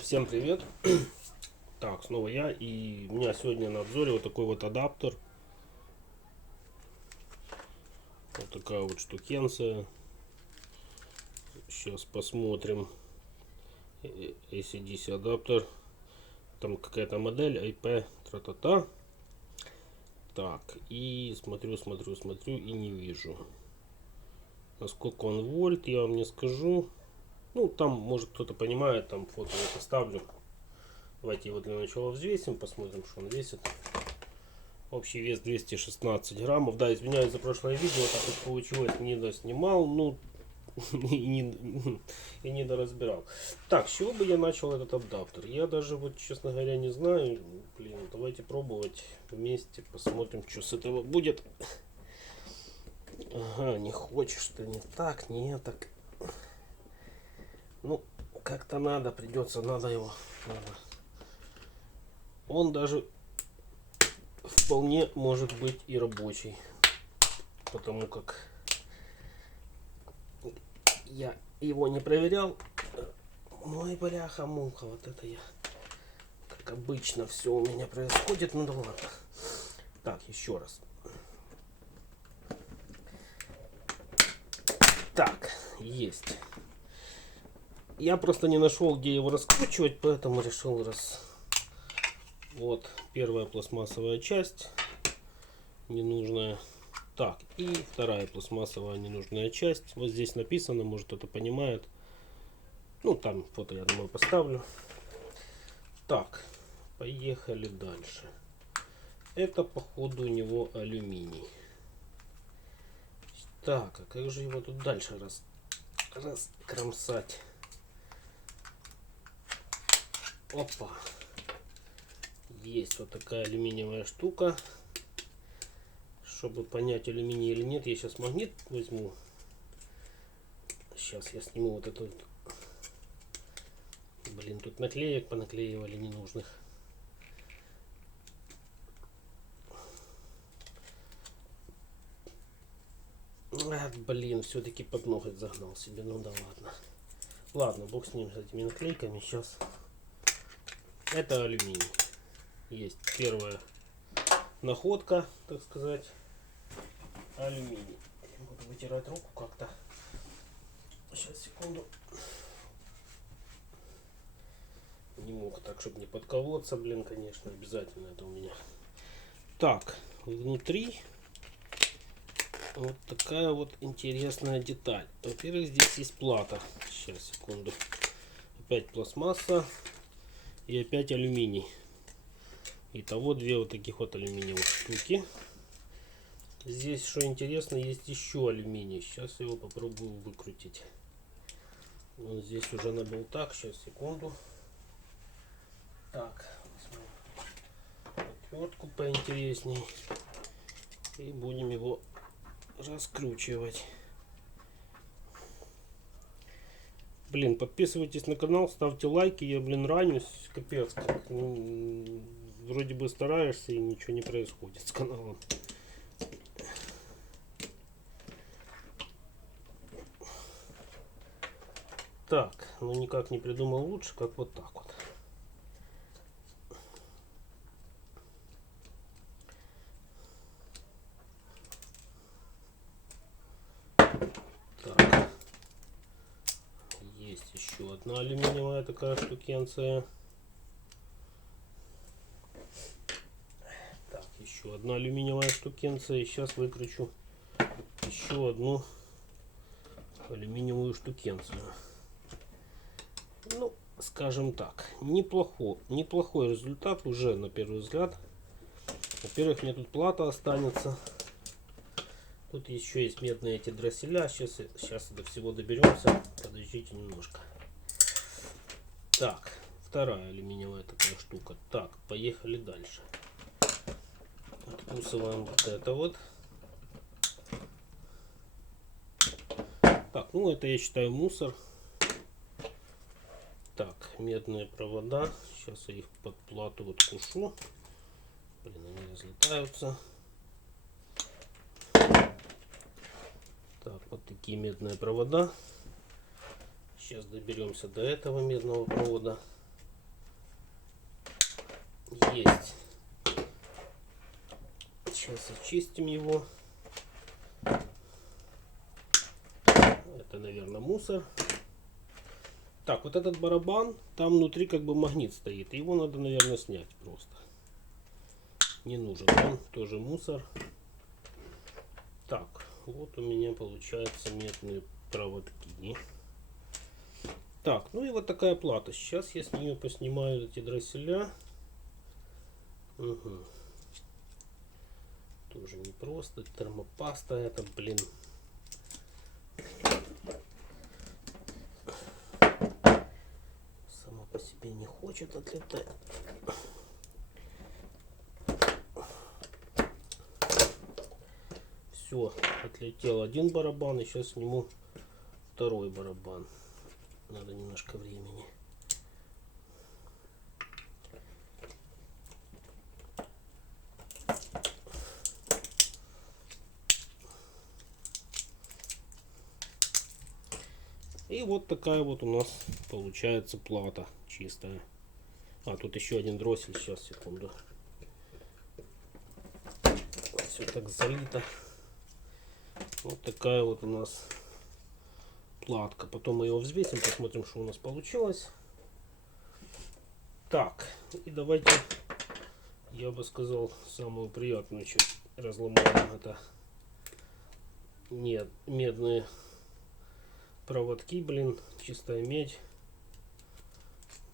Всем привет! Так, снова я, и у меня сегодня на обзоре вот такой вот адаптер. Вот такая вот штукенция. Сейчас посмотрим. AC/DC адаптер. Там какая-то модель IP тра-та-та. Так, и смотрю и не вижу. Насколько он вольт, я вам не скажу. Ну, там, может, кто-то понимает, там фото я поставлю. Давайте его для начала взвесим, посмотрим, что он весит. Общий вес 216 граммов. Да, извиняюсь за прошлое видео, так вот получилось, не доснимал, ну и не доразбирал. Так, с чего бы я начал этот адаптер? Я даже вот, честно говоря, не знаю. Блин, давайте пробовать вместе, посмотрим, что с этого будет. Ага, не хочешь ты, не так, не так. Ну, как-то надо, надо его. Надо. Он даже вполне может быть и рабочий, потому как я его не проверял. Ой, бляха-муха, вот это я. Как обычно все у меня происходит, ну да ладно. Так, еще раз. Так, есть. Я просто не нашел, где его раскручивать, поэтому решил Вот, первая пластмассовая часть ненужная. Так, и вторая пластмассовая ненужная часть. Вот здесь написано, может кто-то понимает. Ну, там фото, я думаю, поставлю. Так, поехали дальше. Это, походу, у него алюминий. Так, а как же его тут дальше раскромсать? Опа. Есть вот такая алюминиевая штука. Чтобы понять, алюминий или нет, я сейчас магнит возьму. Сейчас я сниму вот эту. Блин, тут наклеек понаклеивали ненужных. Блин, все-таки под ноготь загнал себе. Ну да ладно. Ладно, бог с ним, с этими наклейками. Сейчас. Это алюминий. Есть первая находка, так сказать. Алюминий. Буду вытирать руку как-то. Сейчас, секунду. Не мог так, чтобы не подколоться, блин, конечно, обязательно это у меня. Так, внутри вот такая вот интересная деталь. Во-первых, здесь есть плата. Сейчас, секунду. Опять пластмасса и опять алюминий. Итого две вот таких вот алюминиевых штуки. Здесь, что интересно, есть еще алюминий. Сейчас его попробую выкрутить. Он здесь уже на болтах. Сейчас, секунду. Так, отвертку поинтересней. И будем его раскручивать. Блин, подписывайтесь на канал, ставьте лайки. Я, блин, ранюсь. Капец. Вроде бы стараешься и ничего не происходит с каналом. Так, ну никак не придумал лучше, как вот так вот. Так, есть еще одна алюминиевая такая штукенция. Так, еще одна алюминиевая штукенция. И сейчас выкручу еще одну алюминиевую штукенцию. Ну, скажем так, неплохой результат уже на первый взгляд. Во-первых, мне тут плата останется. Тут еще есть медные эти дросселя. Сейчас до всего доберемся. Подождите немножко. Так, вторая алюминиевая такая штука. Так, поехали дальше. Откусываем вот это вот. Так, ну это я считаю мусор. Так, медные провода. Сейчас я их под плату вот кушу. Блин, они разлетаются. Так, вот такие медные провода. Сейчас доберемся до этого медного провода. Есть. Сейчас очистим его. Это, наверное, мусор. Так, вот этот барабан, там внутри как бы магнит стоит. Его надо, наверное, снять просто. Не нужен он, тоже мусор. Так, вот у меня получается медные проводки. Так, ну и вот такая плата. Сейчас я с нее поснимаю эти дросселя. Угу. Тоже не просто. Термопаста это, блин. Сама по себе не хочет отлетать. Все, отлетел один барабан, и сейчас сниму второй барабан. Надо немножко времени. И вот такая вот у нас получается плата чистая. А, тут еще один дроссель. Сейчас, секунду. Все так залито. Вот такая вот у нас платка. Потом мы его взвесим, посмотрим, что у нас получилось. Так, и давайте, я бы сказал, самую приятную часть разломаем. Это медные проводки, блин, чистая медь.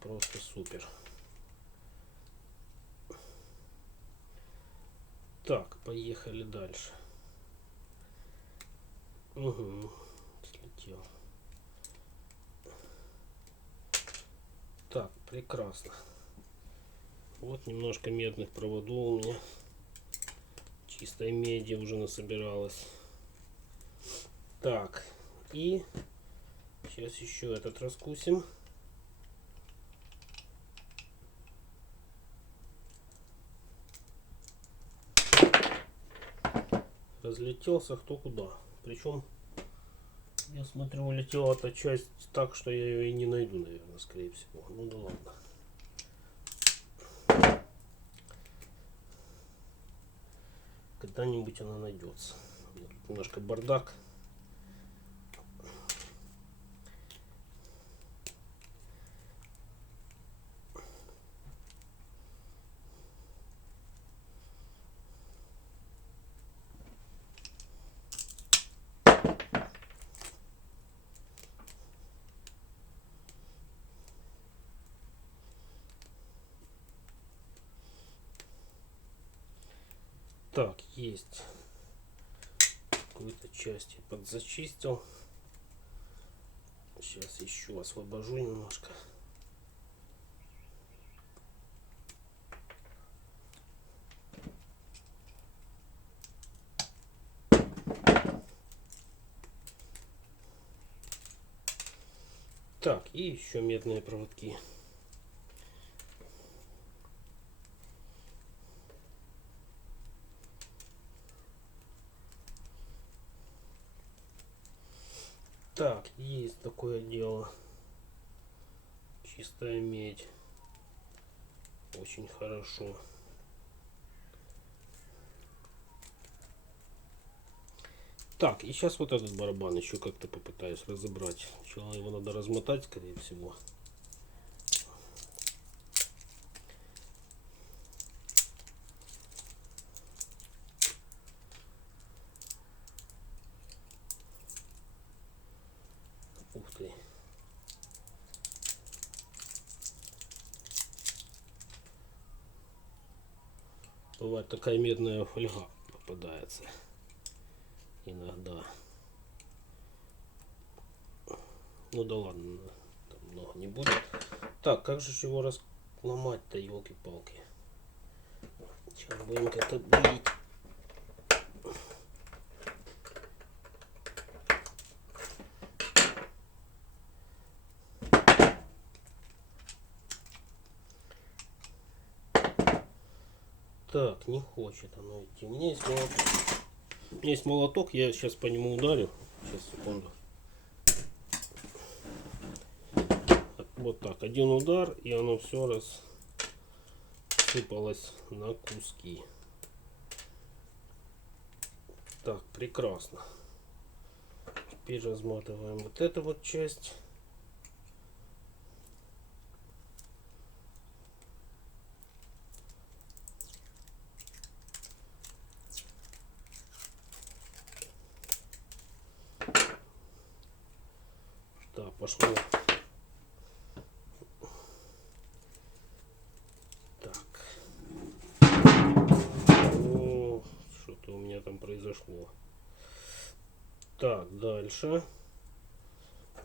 Просто супер. Так, поехали дальше. Угу, слетел. Так, прекрасно. Вот немножко медных проводов у меня. Чистой меди уже насобиралось. Так, и сейчас еще этот раскусим. Разлетелся кто куда. Причем, я смотрю, улетела эта часть так, что я ее и не найду, наверное, скорее всего. Ну да ладно. Когда-нибудь она найдется. Немножко бардак. Так, есть. Какую-то часть я подзачистил. Сейчас еще освобожу немножко. Так, и еще медные проводки. Так, есть такое дело. Чистая медь. Очень хорошо. Так, и сейчас вот этот барабан еще как-то попытаюсь разобрать. Сначала его надо размотать, скорее всего. Ух ты. Бывает такая медная фольга попадается иногда. Ну да ладно, там много не будет. Так, как же его разломать-то, елки-палки. Сейчас будем как-то бить. Так, не хочет оно идти. У меня есть молоток. У меня есть молоток, я сейчас по нему ударю. Сейчас, секунду. Вот так, один удар, и оно все рассыпалось на куски. Так, прекрасно. Теперь разматываем вот эту вот часть. Так, пошло. Так. О, что-то у меня там произошло. Так, дальше.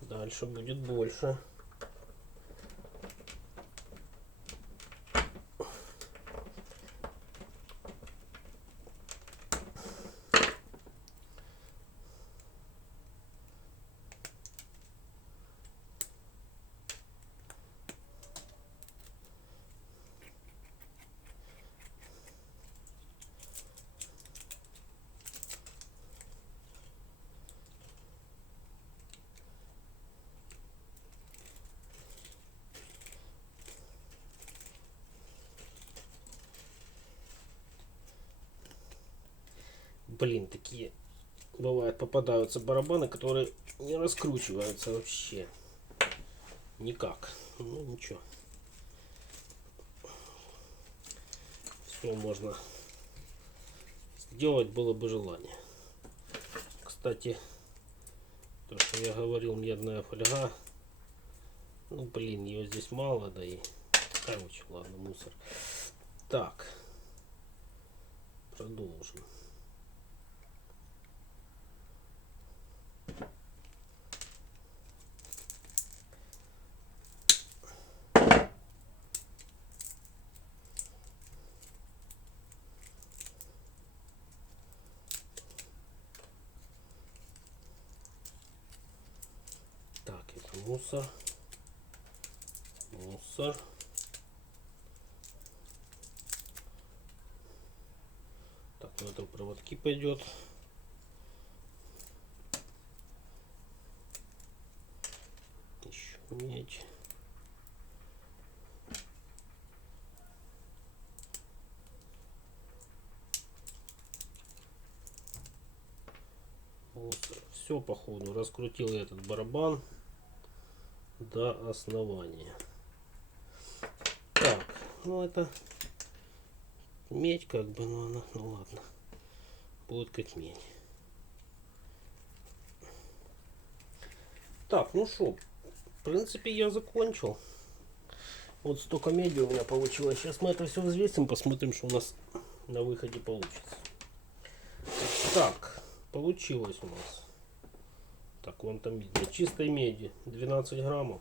Дальше будет больше. Блин, такие бывают, попадаются барабаны, которые не раскручиваются вообще. Никак. Ну ничего. Все можно сделать, было бы желание. Кстати, то, что я говорил, медная фольга. Ну блин, ее здесь мало, да и... Короче, ладно, мусор. Так. Продолжим. Так, это мусор. Мусор. Так, ну это в проводки пойдет. Еще медь. Мусор. Все по ходу. Раскрутил я этот барабан до основания. Так, ну это медь как бы, но она, ну ладно, будет как медь. Так, ну что, в принципе я закончил. Вот столько меди у меня получилось. Сейчас мы это все взвесим, посмотрим, что у нас на выходе получится. Так, получилось у нас. Так, вон там для чистой меди 12 граммов.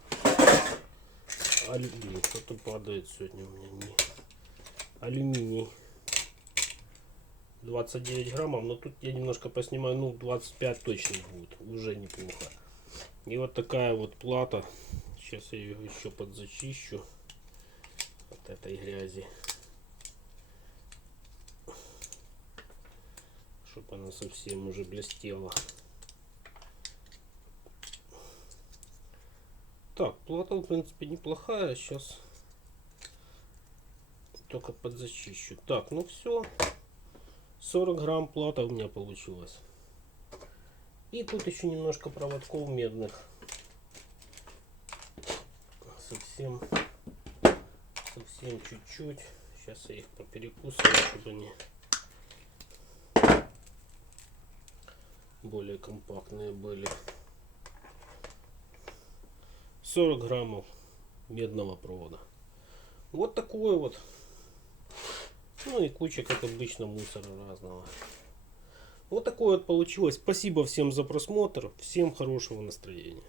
Блин, что-то падает сегодня у меня. Не. Алюминий 29 граммов, но тут я немножко поснимаю, ну 25 точно будет, уже неплохо. И вот такая вот плата. Сейчас я ее еще подзачищу от этой грязи, чтобы она совсем уже блестела. Так, плата в принципе неплохая, сейчас только подзачищу. Так, ну все, 40 грамм плата у меня получилось. И тут еще немножко проводков медных. Совсем чуть-чуть. Сейчас я их поперекусываю, чтобы они более компактные были. 40 граммов медного провода. Вот такой вот. Ну и куча, как обычно, мусора разного. Вот такое вот получилось. Спасибо всем за просмотр. Всем хорошего настроения.